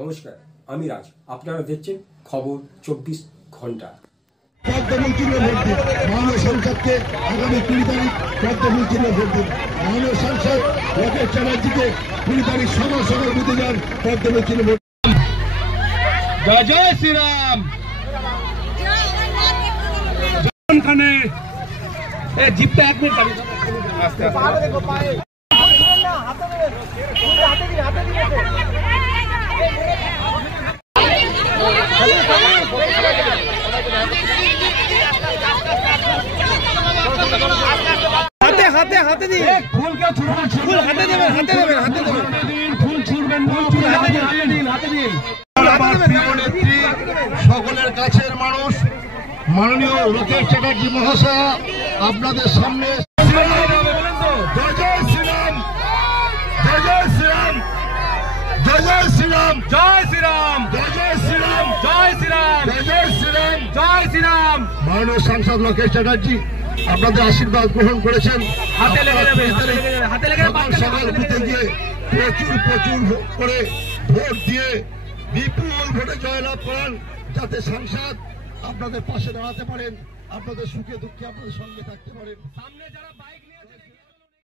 নমস্কার, আমি রাজ। আপনারা দেখছেন খবর 24 ঘন্টা। মাননীয় সংসদকে আগামী 20 তারিখ পদ্মফুল চিহ্নে ভোট দিন। মাননীয় সাংসদ লোকেশ চ্যাটার্জিকে 20 তারিখ সকাল সকাল বুঝে যান পদ্মফুল চিহ্নে ভোট। জয় জয় শ্রীরাম। খানে জিপটা 1 মিনিট দাঁড়িয়ে আস্তে আস্তে হাতে হাতে দিন। ফুল কে ছুড়বেন, ফুল হাতে দেবেন, হাতে দেবেন, হাতে দেবেন, ফুল ছুড়বেন না, ফুল হাতে দিন, হাতে দিন। সকলের কাছের মানুষ মাননীয় লোকেশ চ্যাটার্জি মহাশয় আপনাদের সামনে জয় জয় শ্রীরাম, জয় জয় শ্রীরাম, জয় জয় শ্রীরাম, জয় শ্রীরাম, জয় জয় শ্রীরাম, জয় শ্রীরাম, জয় জয় শ্রীরাম, জয় শ্রীরাম। মাননীয় সাংসদ লোকেশ চ্যাটার্জি আপনাদের আশীর্বাদ গ্রহণ করেছেন। হাতে লেগে যাবে, হাতে লেগে যাবে, হাতে লেগে সকাল সকাল বুথে গিয়ে প্রচুর করে ভোট দিয়ে বিপুল ভোটে জয়লাভ করান, যাতে সাংসদ আপনাদের পাশে দাঁড়াতে পারেন, আপনাদের সুখে দুঃখে আপনাদের সঙ্গে থাকতে পারেন। সামনে যারা বাইক